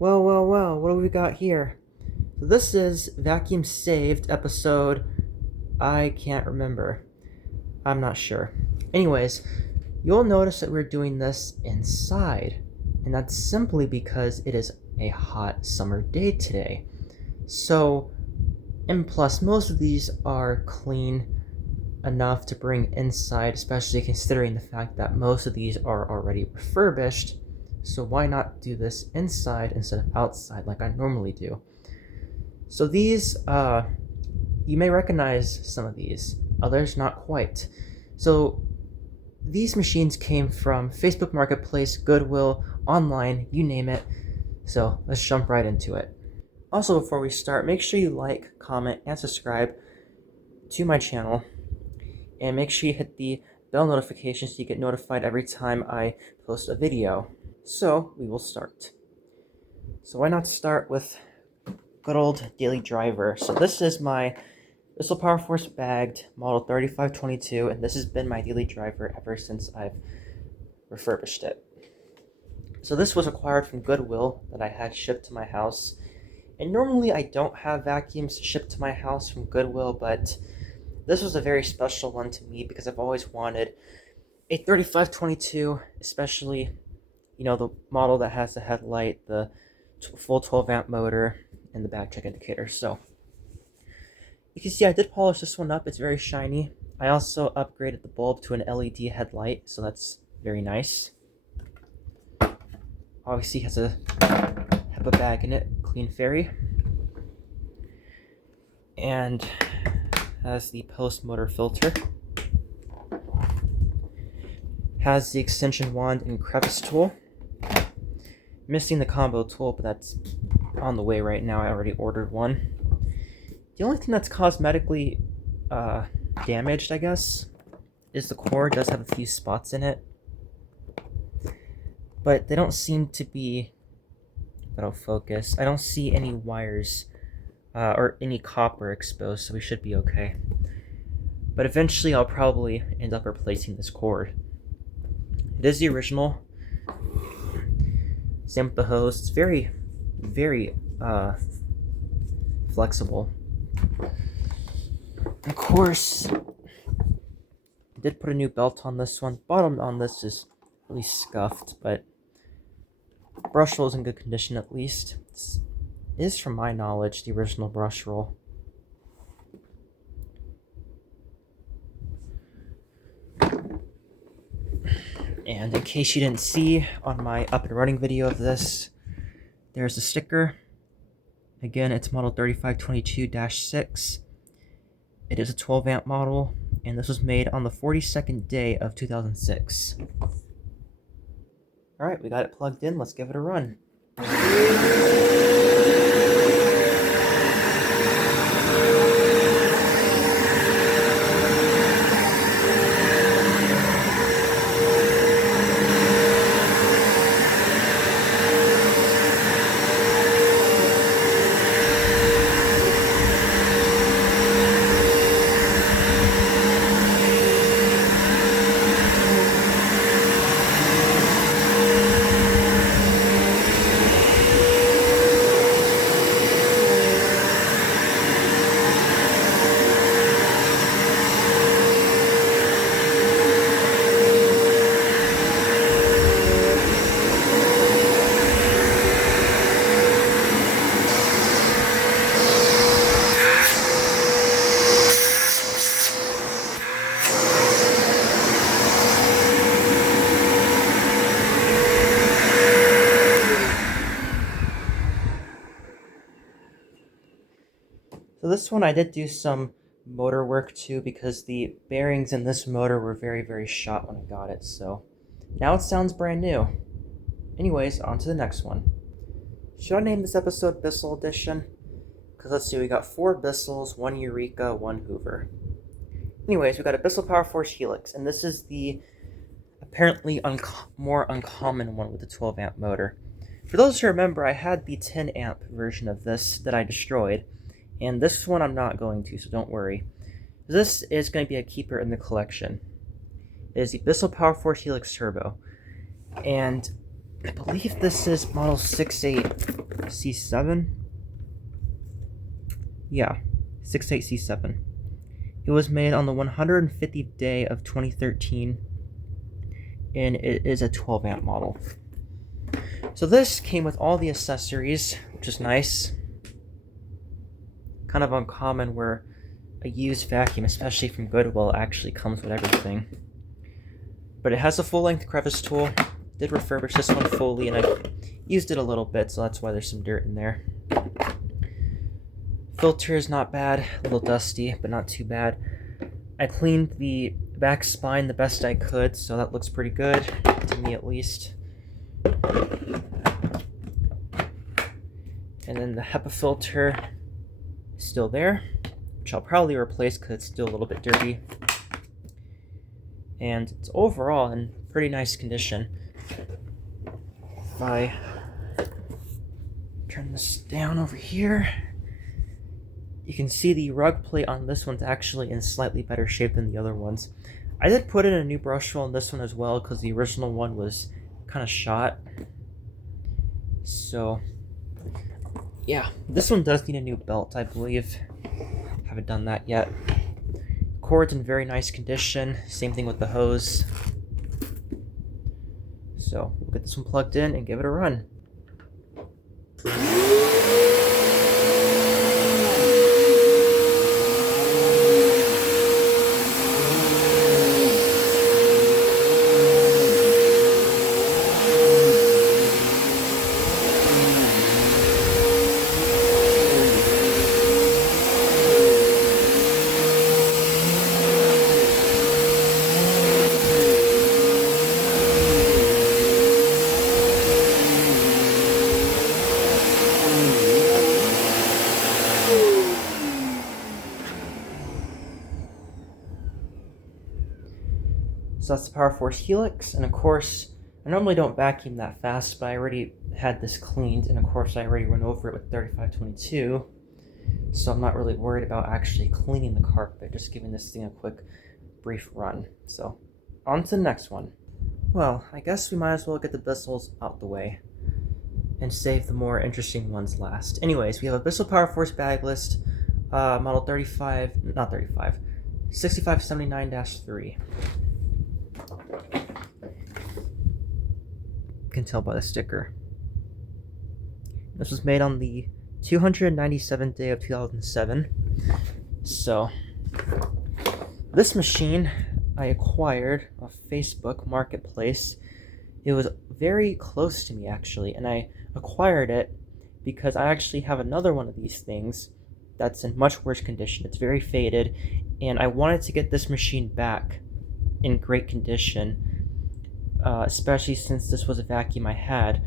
Well, what do we got here? So this is Vacuum Saved episode, I can't remember. I'm not sure. Anyways, you'll notice that we're doing this inside, and that's simply because it is a hot summer day today. So, and plus, most of these are clean enough to bring inside, especially considering the fact that most of these are already refurbished. So why not do this inside instead of outside like I normally do? So these, you may recognize some of these, others not quite. So these machines came from Facebook Marketplace, Goodwill, online, you name it. So let's jump right into it. Also, before we start, make sure you like, comment, and subscribe to my channel. And make sure you hit the bell notification so you get notified every time I post a video. So we will start. So why not start with good old daily driver. So this is my Bissell Power Force bagged model 3522, and this has been my daily driver ever since I've refurbished it. So this was acquired from Goodwill that I had shipped to my house. And normally I don't have vacuums shipped to my house from Goodwill, but this was a very special one to me because I've always wanted a 3522, especially, you know, the model that has the headlight, the full 12 amp motor, and the back check indicator. So you can see I did polish this one up. It's very shiny. I also upgraded the bulb to an LED headlight, so that's very nice. Obviously has a HEPA bag in it, clean fairy, and has the post motor filter, has the extension wand and crevice tool. Missing the combo tool, but that's on the way right now. I already ordered one. The only thing that's cosmetically damaged, I guess, is the cord. It does have a few spots in it, but they don't seem to be, that'll focus, I don't see any wires or any copper exposed, so we should be okay. But eventually I'll probably end up replacing this cord. It is the original. Same with the hose. It's very, very flexible. Of course, I did put a new belt on this one. Bottom on this is really scuffed, but brush roll is in good condition at least. It is, from my knowledge, the original brush roll. And in case you didn't see on my up and running video of this, there's a sticker. Again, it's model 3522-6. It is a 12 amp model, and this was made on the 42nd day of 2006. Alright, we got it plugged in. Let's give it a run. So this one I did do some motor work too, because the bearings in this motor were very, very shot when I got it. So now it sounds brand new. Anyways, on to the next one. Should I name this episode Bissell Edition? Because let's see, we got 4 Bissells, 1 Eureka, 1 Hoover. Anyways, we got a Bissell Power Force Helix, and this is the apparently more uncommon one with the 12 amp motor. For those who remember, I had the 10 amp version of this that I destroyed, and this one I'm not going to, so don't worry. This is going to be a keeper in the collection. It is the Bissell Power Force Helix Turbo, and I believe this is model 68 C7. Yeah, 68C7. It was made on the 150th day of 2013, and it is a 12 amp model. So this came with all the accessories, which is nice. Kind of uncommon where a used vacuum, especially from Goodwill, actually comes with everything. But it has a full-length crevice tool. Did refurbish this one fully, and I used it a little bit, so that's why there's some dirt in there. Filter is not bad, a little dusty, but not too bad. I cleaned the back spine the best I could, so that looks pretty good, to me at least. And then the HEPA filter is still there, which I'll probably replace because it's still a little bit dirty. And it's overall in pretty nice condition. If I turn this down over here, you can see the rug plate on this one's actually in slightly better shape than the other ones. I did put in a new brush roll on this one as well because the original one was kind of shot. So yeah, this one does need a new belt, I believe. Haven't done that yet. Cord's in very nice condition. Same thing with the hose. So we'll get this one plugged in and give it a run. So that's the Power Force Helix, and of course, I normally don't vacuum that fast, but I already had this cleaned, and of course I already went over it with 3522, so I'm not really worried about actually cleaning the carpet, just giving this thing a quick, brief run. So, on to the next one. Well, I guess we might as well get the Bissells out the way, and save the more interesting ones last. Anyways, we have a Bissell Power Force Bagless, model 6579-3. You can tell by the sticker. This was made on the 297th day of 2007. So, this machine I acquired off Facebook Marketplace. It was very close to me actually, and I acquired it because I actually have another one of these things that's in much worse condition. It's very faded, and I wanted to get this machine back in great condition. Especially since this was a vacuum I had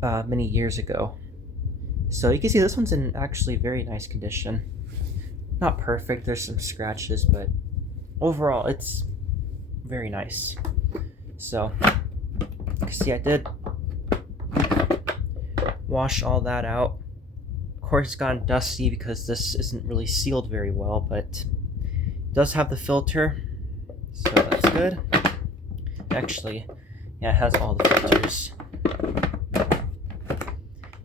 many years ago. So you can see this one's in actually very nice condition. Not perfect, there's some scratches, but overall it's very nice. So you can see I did wash all that out. Of course it's gotten dusty because this isn't really sealed very well, but it does have the filter, so that's good. Actually, yeah, it has all the filters,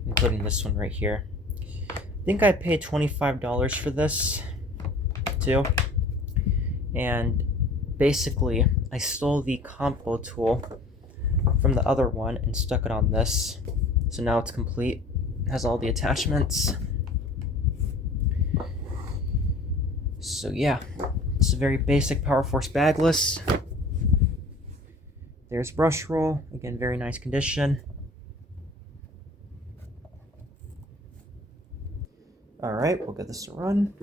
including this one right here. I think I paid $25 for this too, and basically I stole the combo tool from the other one and stuck it on this, so now it's complete. It has all the attachments. So yeah, it's a very basic Power Force Bagless. There's brush roll, again, very nice condition. All right, we'll get this to run.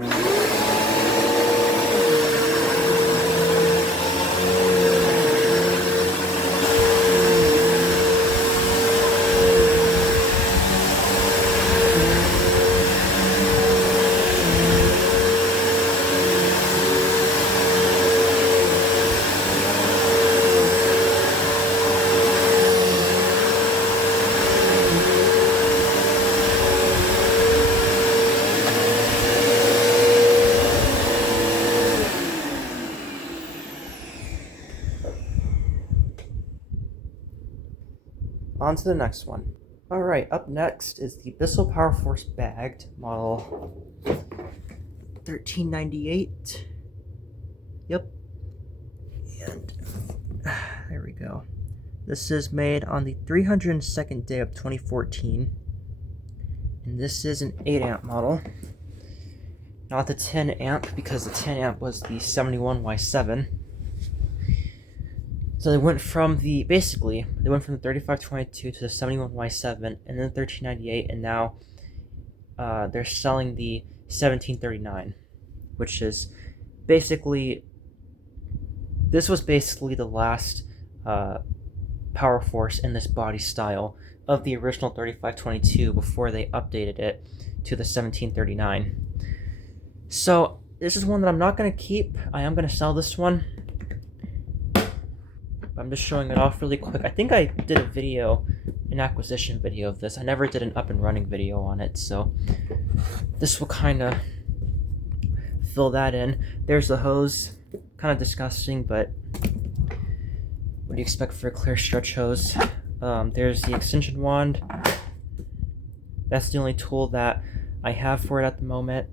On to the next one. Alright, up next is the Bissell Power Force bagged model 1398. Yep. And there we go. This is made on the 302nd day of 2014. And this is an 8 amp model. Not the 10 amp, because the 10 amp was the 71Y7. So they went from the 3522 to the 71Y7 and then the 1398, and now they're selling the 1739, which is basically, this was basically the last Power Force in this body style of the original 3522 before they updated it to the 1739. So this is one that I'm not going to keep. I am going to sell this one. I'm just showing it off really quick. I think I did a video, an acquisition video of this. I never did an up and running video on it, so this will kind of fill that in. There's the hose. Kind of disgusting, but what do you expect for a clear stretch hose? There's the extension wand. That's the only tool that I have for it at the moment.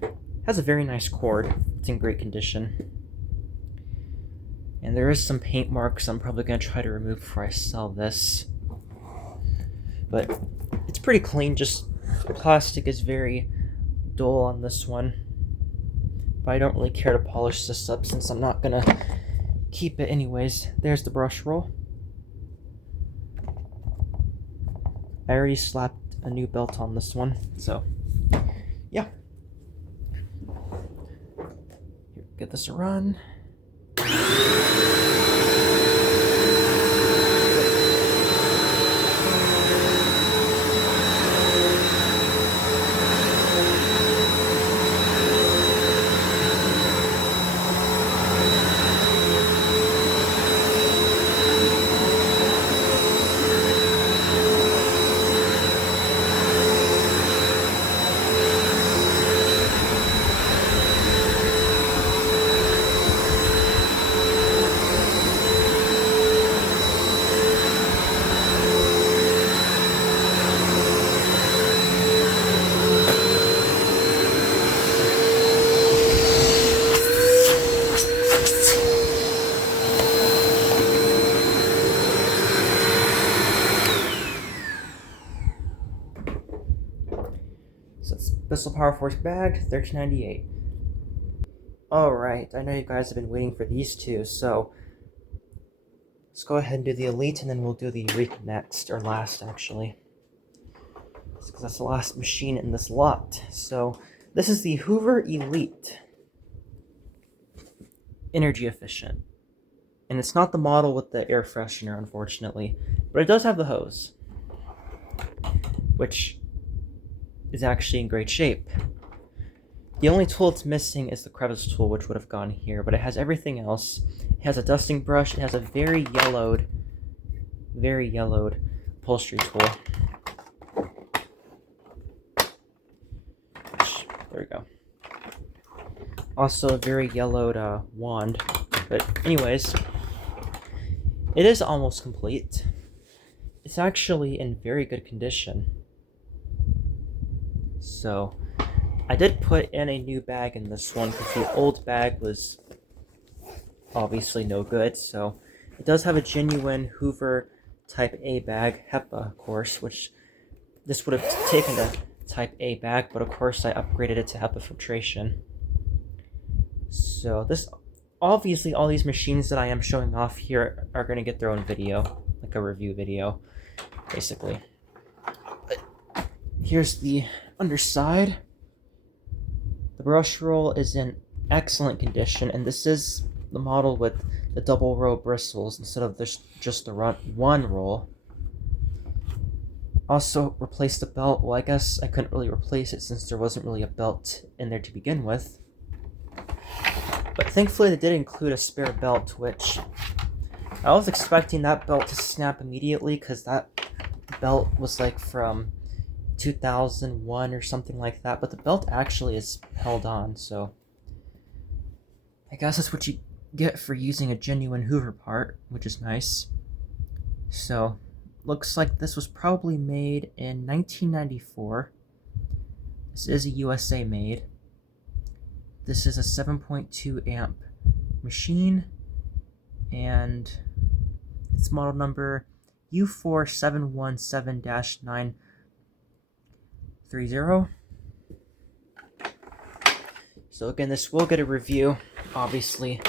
It has a very nice cord. It's in great condition. And there is some paint marks I'm probably going to try to remove before I sell this. But it's pretty clean, just the plastic is very dull on this one. But I don't really care to polish this up since I'm not going to keep it anyways. There's the brush roll. I already slapped a new belt on this one, so yeah. Here, get this a run. So it's Bissell Power Force bagged, 1398. Alright, I know you guys have been waiting for these two, so let's go ahead and do the Elite, and then we'll do the Eureka next, or last actually. Because that's the last machine in this lot. So this is the Hoover Elite. Energy efficient. And it's not the model with the air freshener, unfortunately, but it does have the hose, which is actually in great shape. The only tool it's missing is the crevice tool, which would have gone here, but it has everything else. It has a dusting brush. It has a very yellowed upholstery tool. There we go. Also a very yellowed wand. But anyways, it is almost complete. It's actually in very good condition. So I did put in a new bag in this one because the old bag was obviously no good. So it does have a genuine Hoover Type A bag, HEPA of course, which this would have taken a Type A bag, but of course I upgraded it to HEPA filtration. So this, obviously all these machines that I am showing off here are going to get their own video, like a review video, basically. But here's the underside. The brush roll is in excellent condition, and this is the model with the double row bristles instead of just the one roll. Also replaced the belt. Well, I guess I couldn't really replace it since there wasn't really a belt in there to begin with. But thankfully they did include a spare belt, which I was expecting that belt to snap immediately because that belt was like from 2001 or something like that, but the belt actually is held on, so I guess that's what you get for using a genuine Hoover part, which is nice. So looks like this was probably made in 1994. This is a USA made. This is a 7.2 amp machine, and its model number U4717-930. So again, this will get a review, obviously,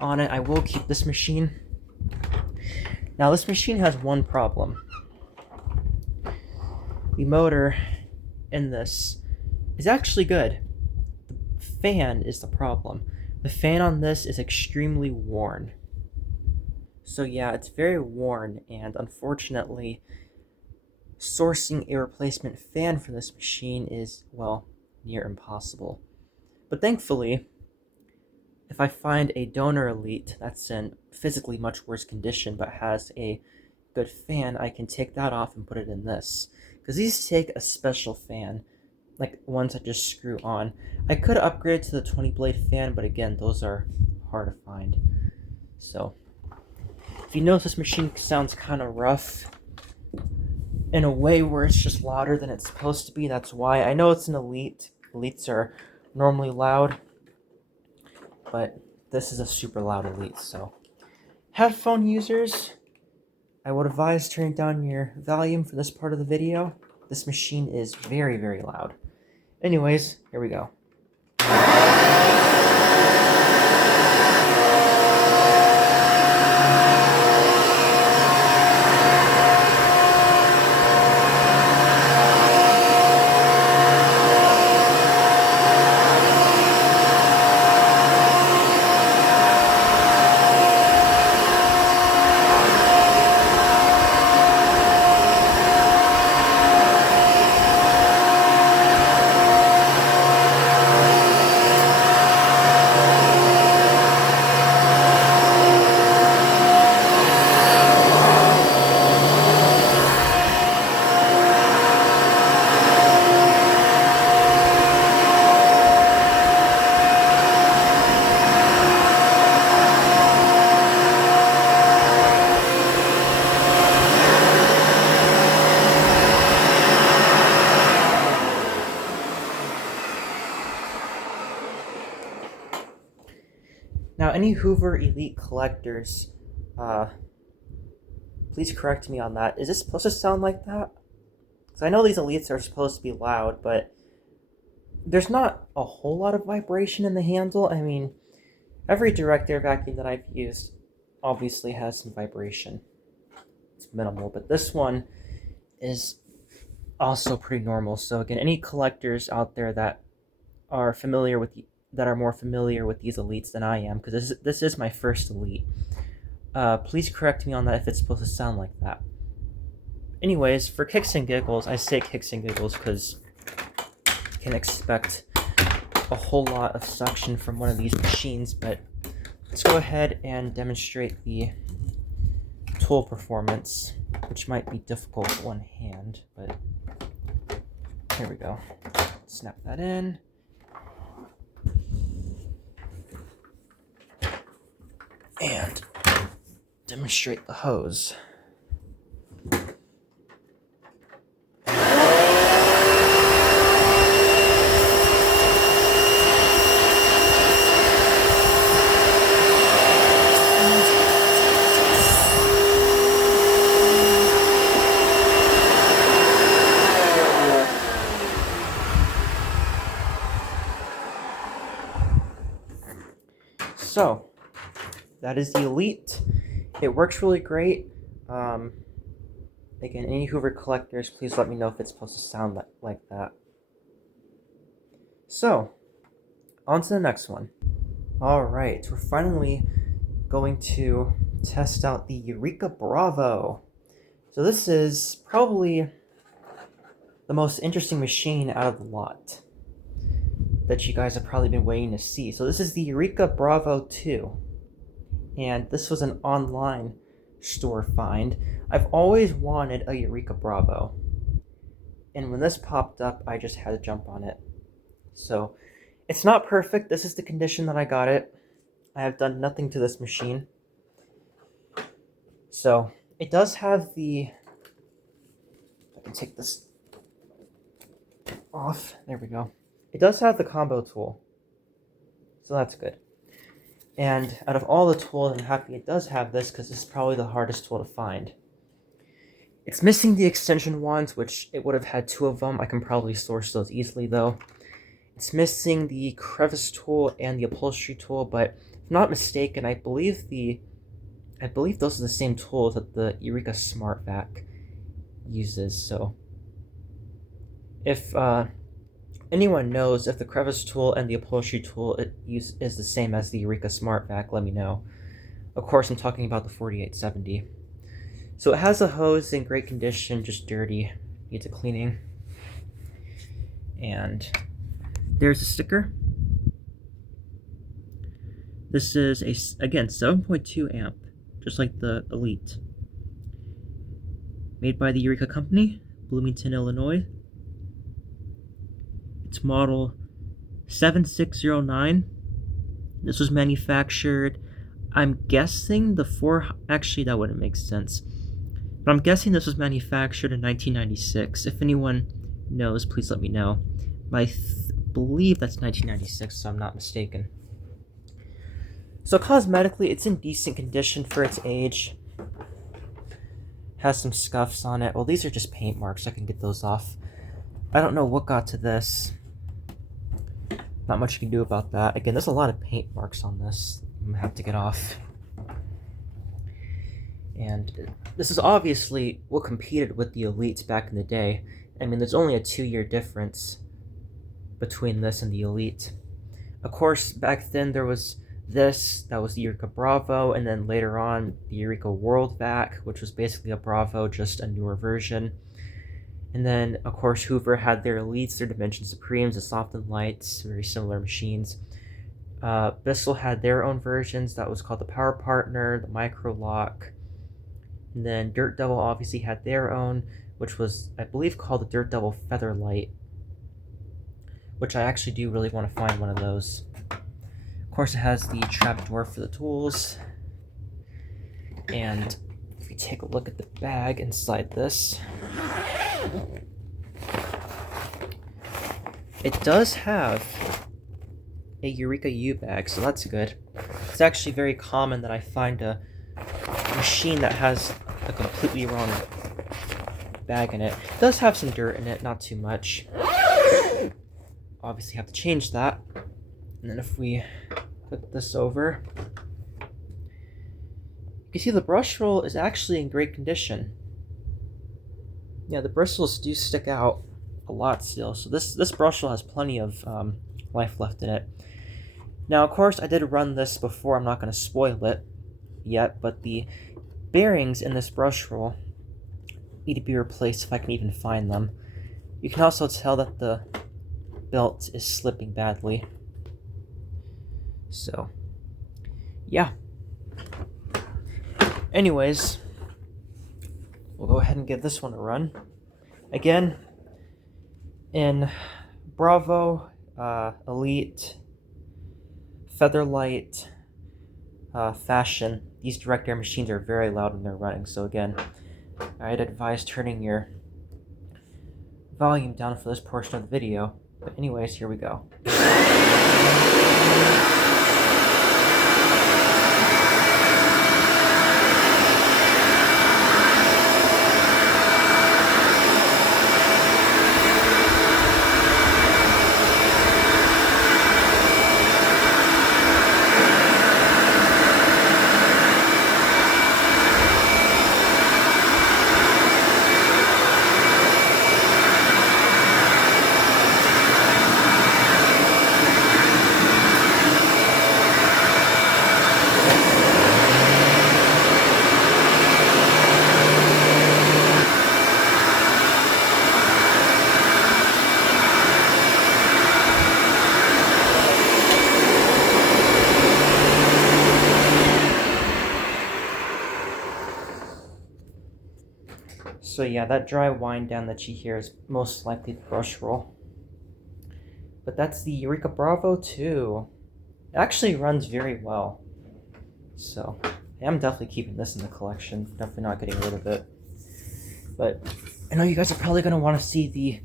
on it. I will keep this machine. Now, this machine has one problem. The motor in this is actually good. The fan is the problem. The fan on this is extremely worn. So yeah, it's very worn, and unfortunately, sourcing a replacement fan for this machine is, well, near impossible. But thankfully, if I find a donor Elite that's in physically much worse condition but has a good fan, I can take that off and put it in this. Because these take a special fan, like ones that just screw on. I could upgrade to the 20 blade fan, but again, those are hard to find. So, if you notice this machine sounds kind of rough, in a way where it's just louder than it's supposed to be, that's why. I know it's an Elite. Elites are normally loud, but this is a super loud Elite, so. Headphone users, I would advise turning down your volume for this part of the video. This machine is very, very loud. Anyways, here we go. Now, any Hoover Elite collectors, please correct me on that. Is this supposed to sound like that? Because I know these Elites are supposed to be loud, but there's not a whole lot of vibration in the handle. I mean, every direct air vacuum that I've used obviously has some vibration. It's minimal, but this one is also pretty normal. So again, any collectors out there that are familiar with that are more familiar with these Elites than I am, because this is my first Elite, please correct me on that if it's supposed to sound like that. Anyways, for kicks and giggles, I say kicks and giggles because you can expect a whole lot of suction from one of these machines, but let's go ahead and demonstrate the tool performance, which might be difficult with one hand, but here we go. Snap that in. And demonstrate the hose. So, that is the Elite. It works really great. Again, any Hoover collectors, please let me know if it's supposed to sound like that. So, on to the next one. Alright, we're finally going to test out the Eureka Bravo. So this is probably the most interesting machine out of the lot that you guys have probably been waiting to see. So this is the Eureka Bravo 2. And this was an online store find. I've always wanted a Eureka Bravo, and when this popped up, I just had to jump on it. So, it's not perfect. This is the condition that I got it. I have done nothing to this machine. So, it does have the can take this off. There we go. It does have the combo tool, so that's good. And out of all the tools, I'm happy it does have this because this is probably the hardest tool to find. It's missing the extension wands, which it would have had 2 of them. I can probably source those easily though. It's missing the crevice tool and the upholstery tool, but if I'm not mistaken, I believe those are the same tools that the Eureka Smart Vac uses. So if anyone knows if the crevice tool and the upholstery tool is the same as the Eureka Smart Vac, let me know. Of course, I'm talking about the 4870. So it has a hose in great condition, just dirty, needs a cleaning. And there's a sticker. This is again 7.2 amp, just like the Elite. Made by the Eureka Company, Bloomington, Illinois. It's model 7609. This was manufactured, I'm guessing actually that wouldn't make sense. But I'm guessing this was manufactured in 1996. If anyone knows, please let me know. I believe that's 1996, so I'm not mistaken. So cosmetically, it's in decent condition for its age. Has some scuffs on it. Well, these are just paint marks. I can get those off. I don't know what got to this. Not much you can do about that. Again, there's a lot of paint marks on this. I'm gonna have to get off. And this is obviously what competed with the Elites back in the day. I mean, there's only a 2-year difference between this and the Elite. Of course, back then there was this, that was the Eureka Bravo, and then later on the Eureka World Vac, which was basically a Bravo, just a newer version. And then, of course, Hoover had their Elites, their Dimension Supremes, the Soft and Lights, very similar machines. Bissell had their own versions, that was called the Power Partner, the Micro Lock. And then Dirt Devil obviously had their own, which was, I believe, called the Dirt Devil Featherlight, which I actually do really want to find one of those. Of course, it has the trap door for the tools. And if you take a look at the bag inside this, it does have a Eureka U bag, so that's good. It's actually very common that I find a machine that has a completely wrong bag in it. It does have some dirt in it, not too much. Obviously have to change that. And then if we put this over, you can see the brush roll is actually in great condition. Yeah, the bristles do stick out a lot still, so this brush roll has plenty of life left in it. Now, of course, I did run this before. I'm not going to spoil it yet, but the bearings in this brush roll need to be replaced if I can even find them. You can also tell that the belt is slipping badly. So, yeah. Anyways, we'll go ahead and give this one a run. Again, in Bravo, Elite, Featherlight fashion, these direct air machines are very loud when they're running. So again, I'd advise turning your volume down for this portion of the video. But anyways, here we go. So yeah, that dry wind down that you hear is most likely the brush roll. But that's the Eureka Bravo 2. It actually runs very well. So I'm definitely keeping this in the collection. Definitely not getting rid of it. But I know you guys are probably going to want to see the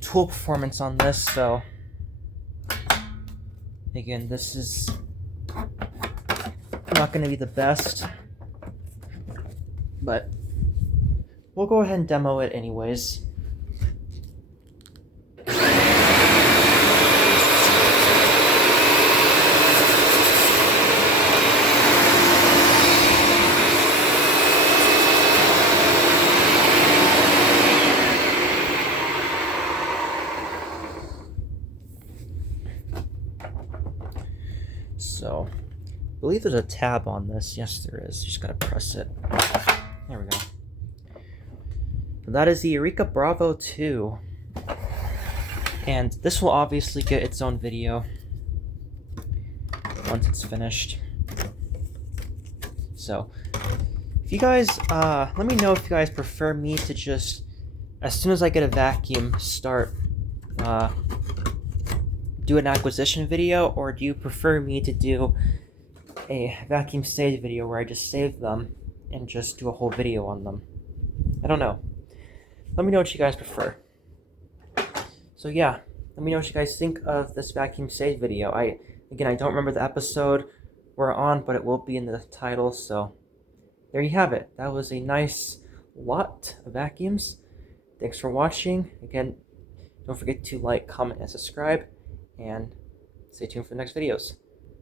tool performance on this, so again, this is not going to be the best, but we'll go ahead and demo it anyways. So, I believe there's a tab on this. Yes, there is. You just gotta press it. There we go. That is the Eureka Bravo 2. And this will obviously get its own video once it's finished. So, if you guys, let me know if you guys prefer me to just, as soon as I get a vacuum, start, do an acquisition video, or do you prefer me to do a vacuum saved video where I just save them and just do a whole video on them? I don't know. Let me know what you guys prefer. So yeah, let me know what you guys think of this vacuum saved video. I don't remember the episode we're on, but it will be in the title, so there you have it. That was a nice lot of vacuums. Thanks for watching. Again, don't forget to like, comment, and subscribe. And stay tuned for the next videos.